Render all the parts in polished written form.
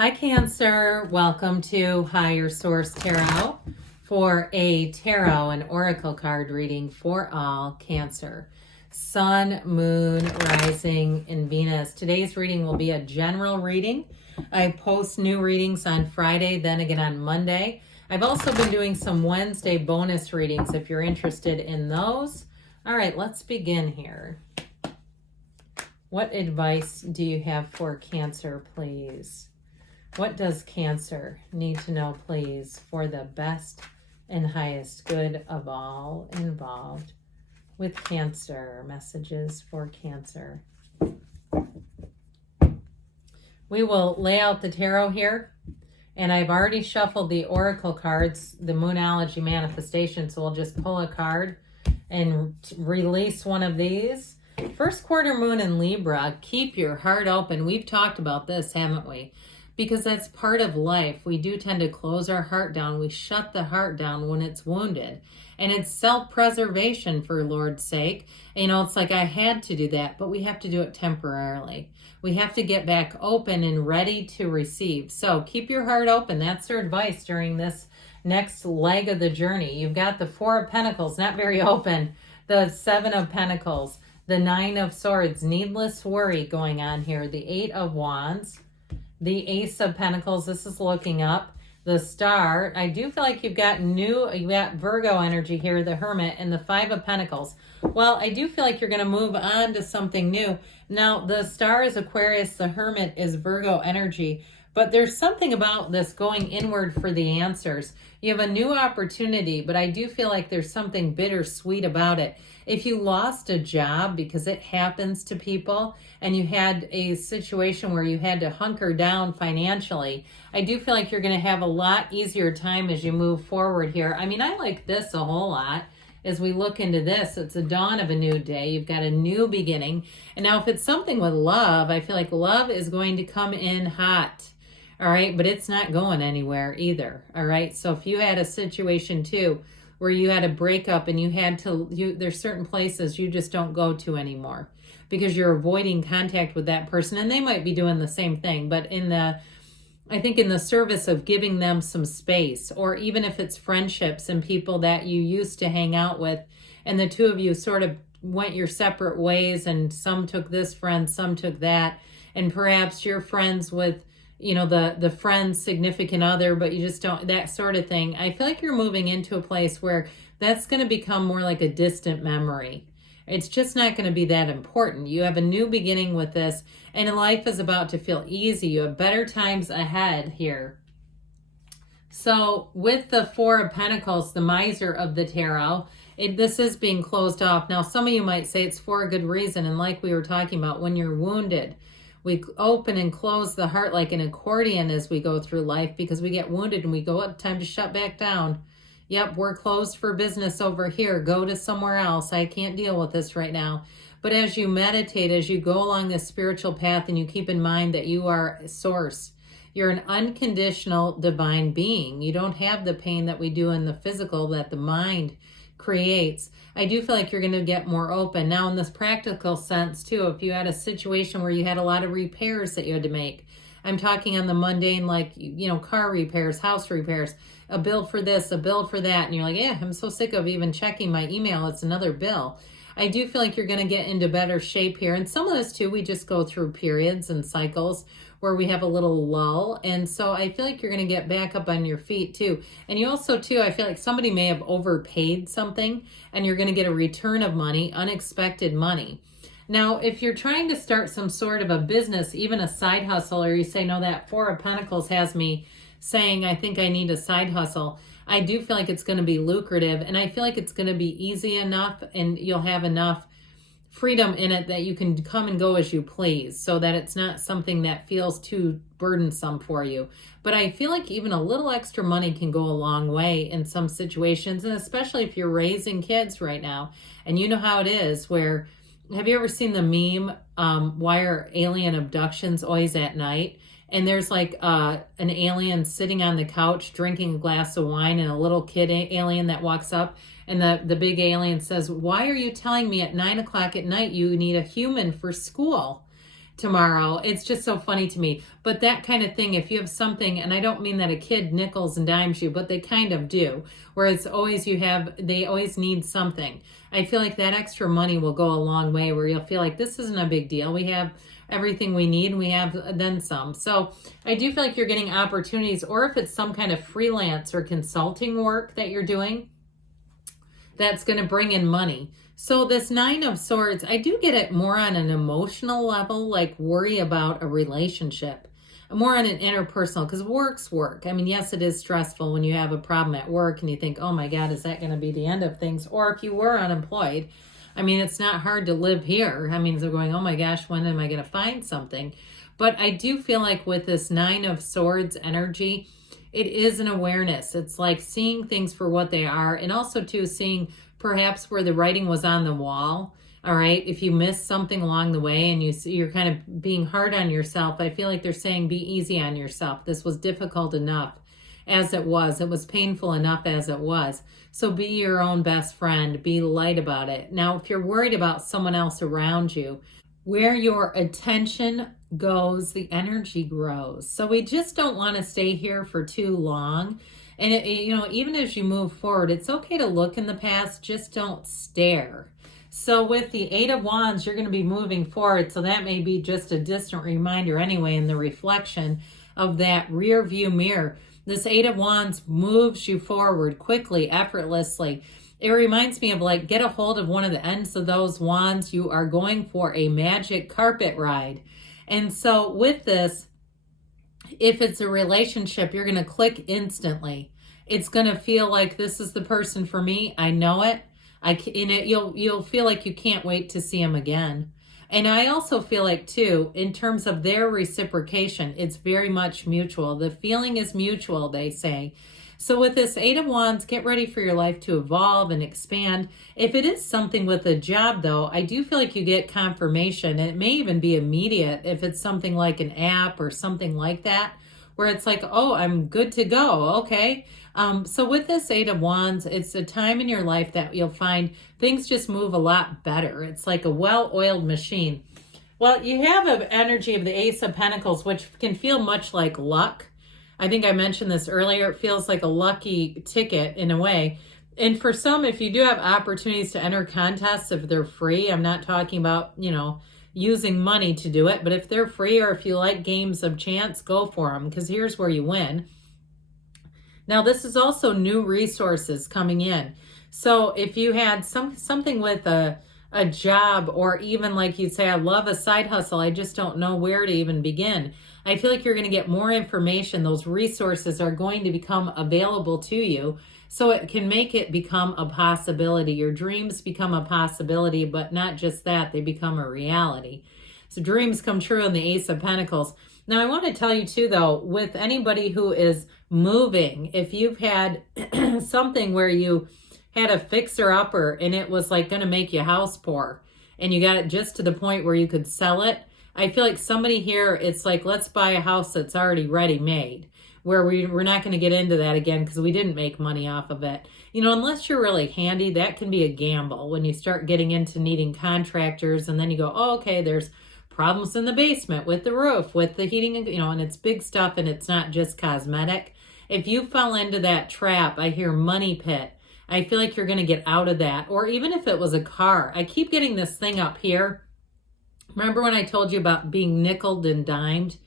Hi Cancer, welcome to Higher Source Tarot for a tarot and oracle card reading for all Cancer. Sun, Moon, Rising, and Venus. Today's reading will be a general reading. I post new readings on Friday, then again on Monday. I've also been doing some Wednesday bonus readings if you're interested in those. All right, let's begin here. What advice do you have for Cancer, please? What does Cancer need to know, please, for the best and highest good of all involved with Cancer? Messages for Cancer. We will lay out the tarot here, and I've already shuffled the oracle cards, the Moonology manifestation, so we'll just pull a card and release one of these. First quarter moon in Libra, keep your heart open. We've talked about this, haven't we? Because that's part of life. We do tend to close our heart down. We shut the heart down when it's wounded. And it's self-preservation, for Lord's sake. You know, it's like I had to do that, but we have to do it temporarily. We have to get back open and ready to receive. So keep your heart open. That's their advice during this next leg of the journey. You've got the Four of Pentacles, not very open. The Seven of Pentacles, the Nine of Swords, needless worry going on here. The Eight of Wands, the Ace of Pentacles, this is looking up. The Star, I do feel like you've got Virgo energy here, the Hermit, and the Five of Pentacles. Well, I do feel like you're going to move on to something new. Now, the Star is Aquarius, the Hermit is Virgo energy, but there's something about this going inward for the answers. You have a new opportunity, but I do feel like there's something bittersweet about it. If you lost a job, because it happens to people, and you had a situation where you had to hunker down financially, I do feel like you're going to have a lot easier time as you move forward here. I mean, I like this a whole lot. As we look into this, it's a dawn of a new day. You've got a new beginning. And now if it's something with love, I feel like love is going to come in hot. All right, but it's not going anywhere either. All right, so if you had a situation too where you had a breakup and you had to, there's certain places you just don't go to anymore because you're avoiding contact with that person, and they might be doing the same thing, but I think in the service of giving them some space, or even if it's friendships and people that you used to hang out with, and the two of you sort of went your separate ways, and some took this friend, some took that, and perhaps you're friends with, you know, the friend's significant other, but you just don't, that sort of thing. I feel like you're moving into a place where that's going to become more like a distant memory. It's just not going to be that important. You have a new beginning with this, and life is about to feel easy. You have better times ahead here. So with the Four of Pentacles, the miser of the tarot, this is being closed off. Now, some of you might say it's for a good reason, and like we were talking about, when you're wounded, we open and close the heart like an accordion as we go through life, because we get wounded and we go, oh, time to shut back down. Yep, we're closed for business over here. Go to somewhere else. I can't deal with this right now. But as you meditate, as you go along this spiritual path, and you keep in mind that you are source, you're an unconditional divine being. You don't have the pain that we do in the physical that the mind creates. I do feel like you're going to get more open. Now, in this practical sense too, if you had a situation where you had a lot of repairs that you had to make, I'm talking on the mundane, like, you know, car repairs, house repairs, a bill for this, a bill for that, and you're like, yeah, I'm so sick of even checking my email, it's another bill. I do feel like you're going to get into better shape here. And some of this too, we just go through periods and cycles where we have a little lull. And so I feel like you're going to get back up on your feet too. And you also too, I feel like somebody may have overpaid something, and you're going to get a return of money, unexpected money. Now, if you're trying to start some sort of a business, even a side hustle, or you say, no, that Four of Pentacles has me saying, I think I need a side hustle, I do feel like it's going to be lucrative, and I feel like it's going to be easy enough, and you'll have enough freedom in it that you can come and go as you please, so that it's not something that feels too burdensome for you. But I feel like even a little extra money can go a long way in some situations, and especially if you're raising kids right now, and you know how it is where, have you ever seen the meme, why are alien abductions always at night? And there's like an alien sitting on the couch drinking a glass of wine, and a little kid alien that walks up, and the big alien says, why are you telling me at 9 o'clock at night you need a human for school? tomorrow. It's just so funny to me. But that kind of thing, if you have something, and I don't mean that a kid nickels and dimes you, but they kind of do, where it's always they always need something. I feel like that extra money will go a long way, where you'll feel like this isn't a big deal. We have everything we need, and we have then some. So I do feel like you're getting opportunities, or if it's some kind of freelance or consulting work that you're doing, that's going to bring in money. So this Nine of Swords, I do get it more on an emotional level, like worry about a relationship, more on an interpersonal, because work's work. I mean, yes, it is stressful when you have a problem at work and you think, oh my God, is that going to be the end of things? Or if you were unemployed, I mean, it's not hard to live here. I mean, they're going, oh my gosh, when am I going to find something? But I do feel like with this Nine of Swords energy, it is an awareness. It's like seeing things for what they are, and also too seeing perhaps where the writing was on the wall. All right, if you missed something along the way and you're kind of being hard on yourself, I feel like they're saying be easy on yourself. This was difficult enough as it was. It was painful enough as it was. So be your own best friend. Be light about it. Now, if you're worried about someone else around you, where your attention goes, the energy grows. So we just don't want to stay here for too long. And even as you move forward, it's okay to look in the past, just don't stare. So with the Eight of Wands, you're going to be moving forward. So that may be just a distant reminder anyway, in the reflection of that rear view mirror. This Eight of Wands moves you forward quickly, effortlessly. It reminds me of like, get a hold of one of the ends of those wands. You are going for a magic carpet ride. And so with this, if it's a relationship, you're going to click instantly. It's going to feel like this is the person for me. I know it. You'll feel like you can't wait to see them again. And I also feel like too, in terms of their reciprocation, it's very much mutual. The feeling is mutual, they say. So with this Eight of Wands, get ready for your life to evolve and expand. If it is something with a job though, I do feel like you get confirmation, and it may even be immediate if it's something like an app or something like that, where it's like, oh, I'm good to go. Okay. So with this Eight of Wands, it's a time in your life that you'll find things just move a lot better. It's like a well-oiled machine. Well, you have an energy of the Ace of Pentacles, which can feel much like luck. I think I mentioned this earlier. It feels like a lucky ticket in a way. And for some, if you do have opportunities to enter contests, if they're free, I'm not talking about, using money to do it, but if they're free, or if you like games of chance, go for them, because here's where you win. Now, this is also new resources coming in. So if you had something with a job, or even like you'd say, I love a side hustle, I just don't know where to even begin. I feel like you're going to get more information. Those resources are going to become available to you, so it can make it become a possibility. Your dreams become a possibility, but not just that, they become a reality. So dreams come true in the Ace of Pentacles. Now, I want to tell you too, though, with anybody who is moving, if you've had something where you had a fixer-upper and it was like going to make you house poor, and you got it just to the point where you could sell it, I feel like somebody here, it's like, let's buy a house that's already ready-made, where we're not going to get into that again because we didn't make money off of it. Unless you're really handy, that can be a gamble when you start getting into needing contractors, and then you go, oh, okay, there's problems in the basement with the roof, with the heating, and it's big stuff, and it's not just cosmetic. If you fell into that trap, I hear money pit. I feel like you're going to get out of that. Or even if it was a car, I keep getting this thing up here. Remember when I told you about being nickeled and dimed?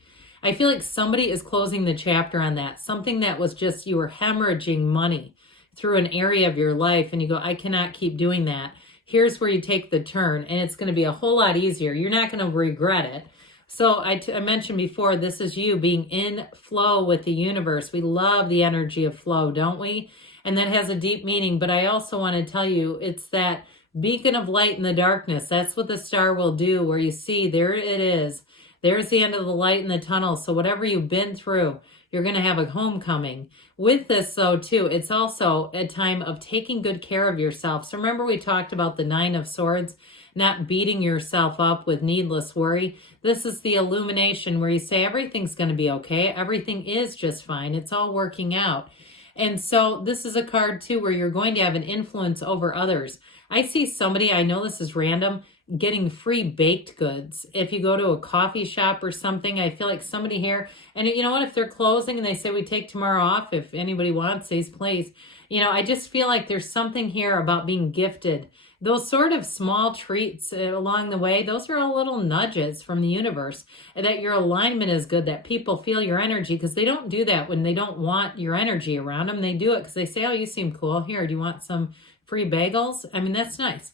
I feel like somebody is closing the chapter on that. Something that was just, you were hemorrhaging money through an area of your life, and you go, I cannot keep doing that. Here's where you take the turn, and it's going to be a whole lot easier. You're not going to regret it. So I mentioned before, this is you being in flow with the universe. We love the energy of flow, don't we? And that has a deep meaning. But I also want to tell you, it's that beacon of light in the darkness. That's what the star will do, where you see, there it is. There's the end of the light in the tunnel. So whatever you've been through, you're going to have a homecoming. With this, though, too, it's also a time of taking good care of yourself. So remember, we talked about the Nine of Swords, not beating yourself up with needless worry. This is the illumination where you say everything's going to be okay. Everything is just fine. It's all working out. And so this is a card, too, where you're going to have an influence over others. I see somebody, I know this is random, getting free baked goods. If you go to a coffee shop or something, I feel like somebody here, and you know what, if they're closing and they say we take tomorrow off, if anybody wants these, please. I just feel like there's something here about being gifted. Those sort of small treats along the way, those are all little nudges from the universe, and that your alignment is good, that people feel your energy, because they don't do that when they don't want your energy around them. They do it because they say, oh, you seem cool. Here, do you want some free bagels? I mean, that's nice.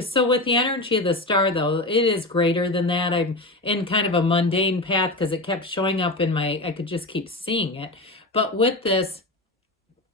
So with the energy of the star, though, it is greater than that. I'm in kind of a mundane path because it kept showing up in I could just keep seeing it. But with this,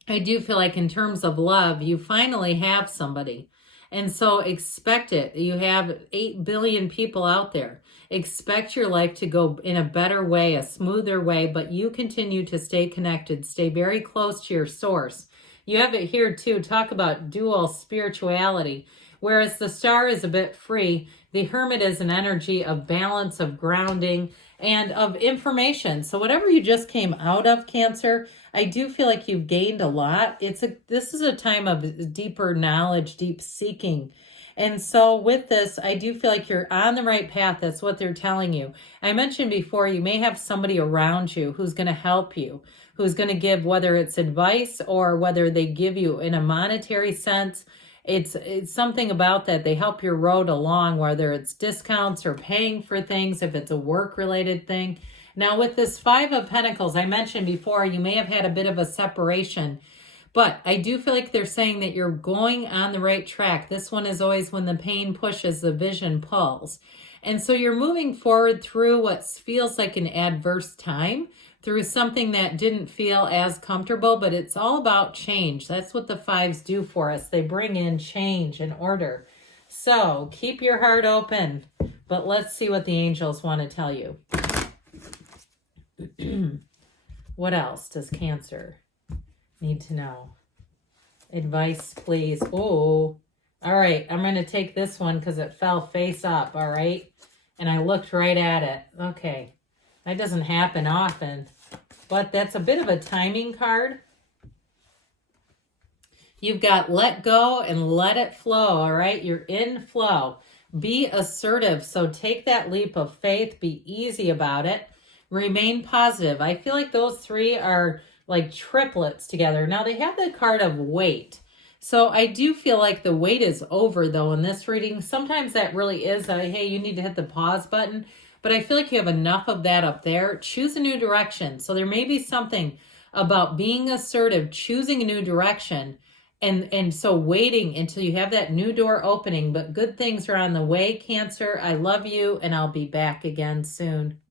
I do feel like in terms of love, you finally have somebody. And so expect it. You have 8 billion people out there. Expect your life to go in a better way, a smoother way, but you continue to stay connected, stay very close to your source. You have it here too. Talk about dual spirituality. Whereas the star is a bit free, the hermit is an energy of balance, of grounding, and of information. So whatever you just came out of, Cancer, I do feel like you've gained a lot. This is a time of deeper knowledge, deep seeking. And so with this, I do feel like you're on the right path. That's what they're telling you. I mentioned before, you may have somebody around you who's going to help you, who's going to give, whether it's advice or whether they give you in a monetary sense. It's something about that. They help your road along, whether it's discounts or paying for things, if it's a work-related thing. Now, with this Five of Pentacles, I mentioned before, you may have had a bit of a separation, but I do feel like they're saying that you're going on the right track. This one is always when the pain pushes, the vision pulls. And so you're moving forward through what feels like an adverse time, through something that didn't feel as comfortable, but it's all about change. That's what the fives do for us. They bring in change and order. So keep your heart open, but let's see what the angels want to tell you. What else does Cancer need to know? Advice, please. Oh, all right. I'm going to take this one because it fell face up, all right? And I looked right at it. Okay. That doesn't happen often, but that's a bit of a timing card. You've got let go and let it flow, all right? You're in flow. Be assertive. So take that leap of faith. Be easy about it. Remain positive. I feel like those three are like triplets together. Now they have the card of wait. So I do feel like the wait is over though in this reading. Sometimes that really is a, hey, you need to hit the pause button. But I feel like you have enough of that up there. Choose a new direction. So there may be something about being assertive, choosing a new direction, and so waiting until you have that new door opening. But good things are on the way, Cancer. I love you, and I'll be back again soon.